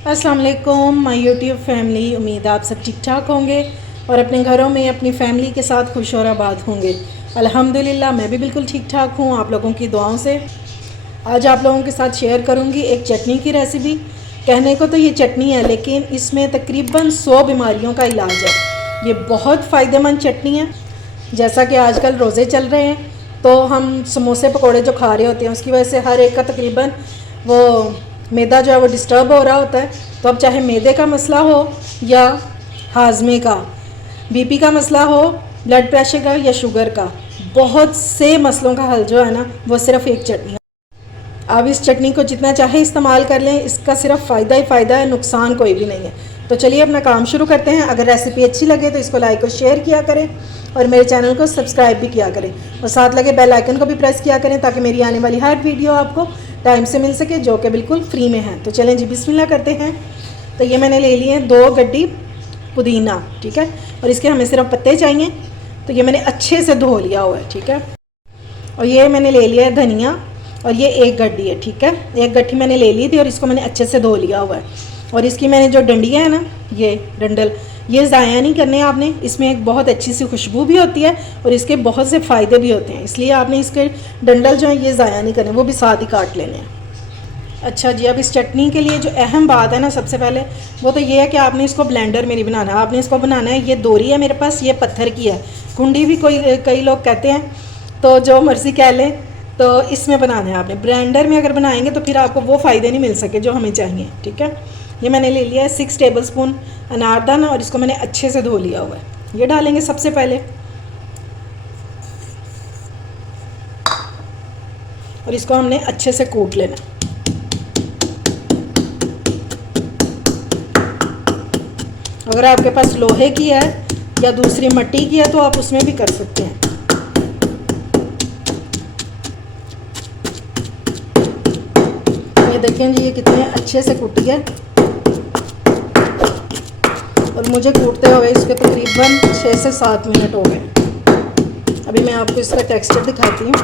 अस्सलाम वालेकुम my YouTube family. उम्मीद आप सब ठीक ठाक होंगे और अपने घरों में अपनी फैमिली के साथ खुश और आबाद होंगे। अल्हम्दुलिल्लाह मैं भी बिल्कुल ठीक ठाक हूँ आप लोगों की दुआओं से। आज आप लोगों के साथ शेयर करूँगी एक चटनी की रेसिपी। कहने को तो ये चटनी है लेकिन इसमें तकरीबन 100 बीमारियों का इलाज है। ये बहुत फ़ायदेमंद चटनी है। जैसा कि आजकल रोज़े चल रहे हैं तो हम समोसे पकोड़े जो खा रहे होते हैं उसकी वजह से हर एक का तकरीबन वो मैदा जो है वो डिस्टर्ब हो रहा होता है। तो अब चाहे मैदे का मसला हो या हाजमे का, बीपी का मसला हो, ब्लड प्रेशर का या शुगर का, बहुत से मसलों का हल जो है ना वो सिर्फ एक चटनी है। आप इस चटनी को जितना चाहे इस्तेमाल कर लें, इसका सिर्फ फ़ायदा ही फ़ायदा है, नुकसान कोई भी नहीं है। तो चलिए अपना काम शुरू करते हैं। अगर रेसिपी अच्छी लगे तो इसको लाइक और शेयर किया करें और मेरे चैनल को सब्सक्राइब भी किया करें और साथ लगे बेल आइकन को भी प्रेस किया करें ताकि मेरी आने वाली हर वीडियो आपको टाइम से मिल सके, जो कि बिल्कुल फ्री में है। तो चलें जी बिस्मिल्लाह करते हैं। तो ये मैंने ले लिए 2 गड्डी पुदीना, ठीक है, और इसके हमें सिर्फ पत्ते चाहिए। तो ये मैंने अच्छे से धो लिया हुआ है, ठीक है। और ये मैंने ले लिया है धनिया और ये 1 गड्डी है, ठीक है। 1 गट्ठी मैंने ले ली थी और इसको मैंने अच्छे से धो लिया हुआ है। और इसकी मैंने जो डंडियाँ है ना, ये डंडल, ये ज़ाया नहीं करने आपने। इसमें एक बहुत अच्छी सी खुशबू भी होती है और इसके बहुत से फ़ायदे भी होते हैं, इसलिए आपने इसके डंडल जो है ये ज़ाया नहीं करने, वो भी साथ ही काट लेने हैं। अच्छा जी, अब इस चटनी के लिए जो अहम बात है ना सबसे पहले वो तो ये है कि आपने इसको ब्लेंडर में नहीं बनाना, आपने इसको बनाना है। ये दोरी है मेरे पास, ये पत्थर की है, कुंडी भी कई लोग कहते हैं, तो जो मर्ज़ी कह लें। तो इसमें बनाना है आपने। ब्लेंडर में अगर बनाएंगे तो फिर आपको वो फ़ायदे नहीं मिल सके जो हमें चाहिए, ठीक है। ये मैंने ले लिया है 6 टेबलस्पून अनारदाना और इसको मैंने अच्छे से धो लिया हुआ है। ये डालेंगे सबसे पहले और इसको हमने अच्छे से कूट लेना। अगर आपके पास लोहे की है या दूसरी मिट्टी की है तो आप उसमें भी कर सकते हैं। ये देखें जी, ये कितने अच्छे से कूटी है और मुझे कूटते हुए इसके तकरीबन 6 से 7 मिनट हो गए। अभी मैं आपको इसका टेक्सचर दिखाती हूँ।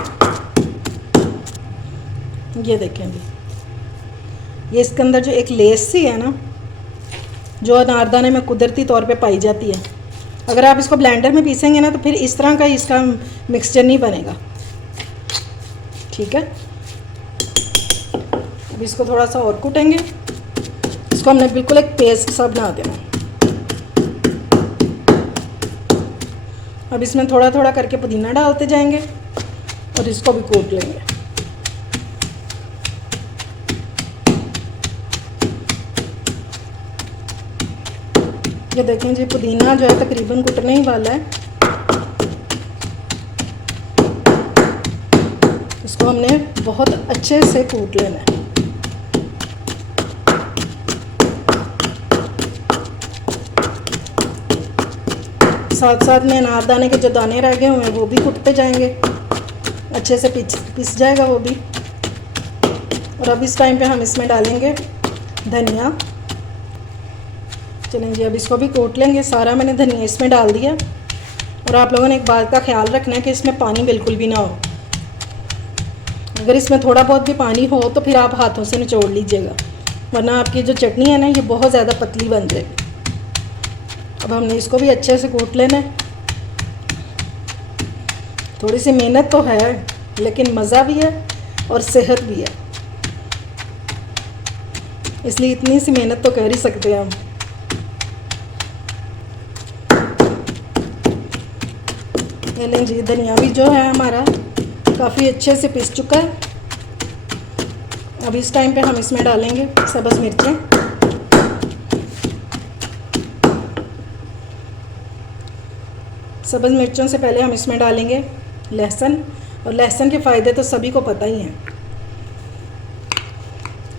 ये देखें जी, ये इसके अंदर जो एक लेस सी है ना, जो अनारदाने में कुदरती तौर पे पाई जाती है, अगर आप इसको ब्लेंडर में पीसेंगे ना तो फिर इस तरह का इसका मिक्सचर नहीं बनेगा, ठीक है। अब इसको थोड़ा सा और कूटेंगे। इसको हमने बिल्कुल एक पेस्ट सा बना देना। अब इसमें थोड़ा थोड़ा करके पुदीना डालते जाएंगे और इसको भी कूट लेंगे। ये देखें जी, पुदीना जो है तकरीबन कुटने ही वाला है। इसको हमने बहुत अच्छे से कूट लेना है। साथ साथ में अनारदाने के जो दाने रह गए हुए हैं वो भी कुटते जाएंगे, अच्छे से पिस जाएगा वो भी। और अब इस टाइम पे हम इसमें डालेंगे धनिया। चलें जी, अब इसको भी कूट लेंगे। सारा मैंने धनिया इसमें डाल दिया। और आप लोगों ने एक बात का ख्याल रखना है कि इसमें पानी बिल्कुल भी ना हो। अगर इसमें थोड़ा बहुत भी पानी हो तो फिर आप हाथों से निचोड़ लीजिएगा, वरना आपकी जो चटनी है ना ये बहुत ज़्यादा पतली बन जाएगी। अब हमने इसको भी अच्छे से कूट लेना है। थोड़ी सी मेहनत तो है लेकिन मज़ा भी है और सेहत भी है, इसलिए इतनी सी मेहनत तो कर ही सकते हैं हम। ये लें जी, धनिया भी जो है हमारा काफ़ी अच्छे से पिस चुका है। अब इस टाइम पे हम इसमें डालेंगे सब्ज़ मिर्चें। सब्ज़ मिर्चों से पहले हम इसमें डालेंगे लहसुन, और लहसुन के फ़ायदे तो सभी को पता ही हैं।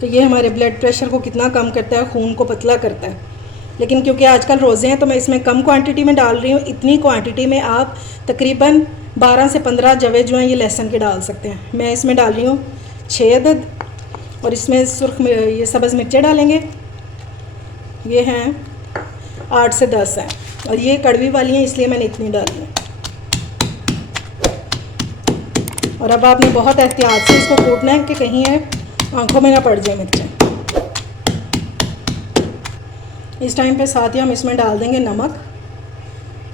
तो ये हमारे ब्लड प्रेशर को कितना कम करता है, खून को पतला करता है। लेकिन क्योंकि आजकल रोज़े हैं तो मैं इसमें कम क्वांटिटी में डाल रही हूँ। इतनी क्वांटिटी में आप तकरीबन 12 से 15 जवे जो हैं ये लहसुन के डाल सकते हैं। मैं इसमें डाल रही हूँ 6 अदद और इसमें ये सब्ज़ मिर्चें डालेंगे। ये हैं 8 से 10 हैं और ये कड़वी वाली हैं इसलिए मैंने इतनी डाली है। और अब आपने बहुत एहतियात से इसको कूटना है कि कहीं आंखों में ना पड़ जाए मिर्चें। इस टाइम पे साथ ही हम इसमें डाल देंगे नमक,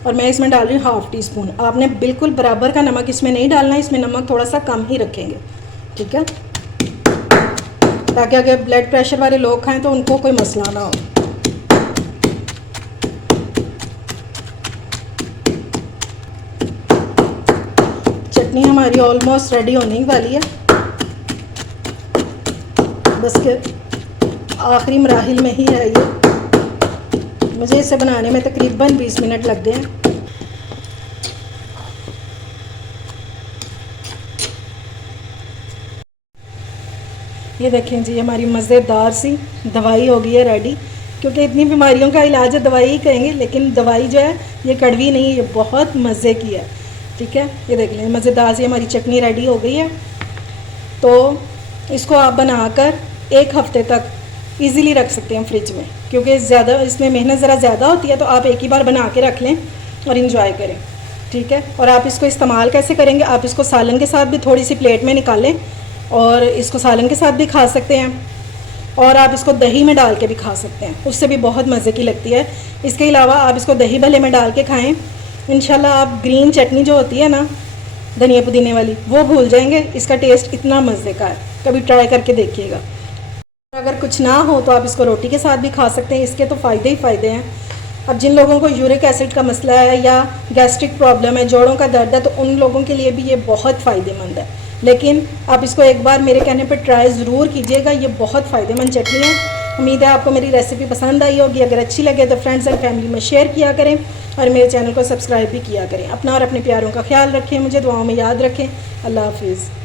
और मैं इसमें डाल रही हूँ 1/2 टीस्पून। आपने बिल्कुल बराबर का नमक इसमें नहीं डालना है, इसमें नमक थोड़ा सा कम ही रखेंगे, ठीक है, ताकि अगर ब्लड प्रेशर वाले लोग खाएं तो उनको कोई मसला ना हो। चटनी हमारी ऑलमोस्ट रेडी होने वाली है, बस के आखिरी मराहिल में ही है ये। मुझे इसे बनाने में तकरीबन 20 मिनट लग गए हैं। ये देखें जी, हमारी मज़ेदार सी दवाई हो गई है रेडी, क्योंकि इतनी बीमारियों का इलाज है दवाई ही कहेंगे, लेकिन दवाई जो है ये कड़वी नहीं है, ये बहुत मज़े की है, ठीक है। ये देख लें, मज़ेदार सी हमारी चटनी रेडी हो गई है। तो इसको आप बनाकर 1 हफ़्ते तक इजीली रख सकते हैं फ्रिज में, क्योंकि ज़्यादा इसमें मेहनत ज़रा ज़्यादा होती है, तो आप एक ही बार बना के रख लें और इंजॉय करें, ठीक है। और आप इसको इस्तेमाल कैसे करेंगे, आप इसको सालन के साथ भी थोड़ी सी प्लेट में निकालें और इसको सालन के साथ भी खा सकते हैं, और आप इसको दही में डाल के भी खा सकते हैं, उससे भी बहुत मज़े की लगती है। इसके अलावा आप इसको दही भल्ले में डाल के खाएँ, इंशाल्लाह आप ग्रीन चटनी जो होती है ना धनिया पुदीने वाली, वो भूल जाएंगे। इसका टेस्ट इतना मज़े का है, कभी ट्राई करके देखिएगा। अगर कुछ ना हो तो आप इसको रोटी के साथ भी खा सकते हैं, इसके तो फ़ायदे ही फ़ायदे हैं। अब जिन लोगों को यूरिक एसिड का मसला है या गैस्ट्रिक प्रॉब्लम है, जोड़ों का दर्द है, तो उन लोगों के लिए भी ये बहुत फ़ायदेमंद है। लेकिन आप इसको एक बार मेरे कहने पर ट्राई ज़रूर कीजिएगा, ये बहुत फ़ायदेमंद चटनी है। उम्मीद है आपको मेरी रेसिपी पसंद आई होगी। अगर अच्छी लगे तो फ्रेंड्स एंड फैमिली में शेयर किया करें और मेरे चैनल को सब्सक्राइब भी किया करें। अपना और अपने प्यारों का ख्याल रखें, मुझे दुआओं में याद रखें। अल्लाह हाफिज़।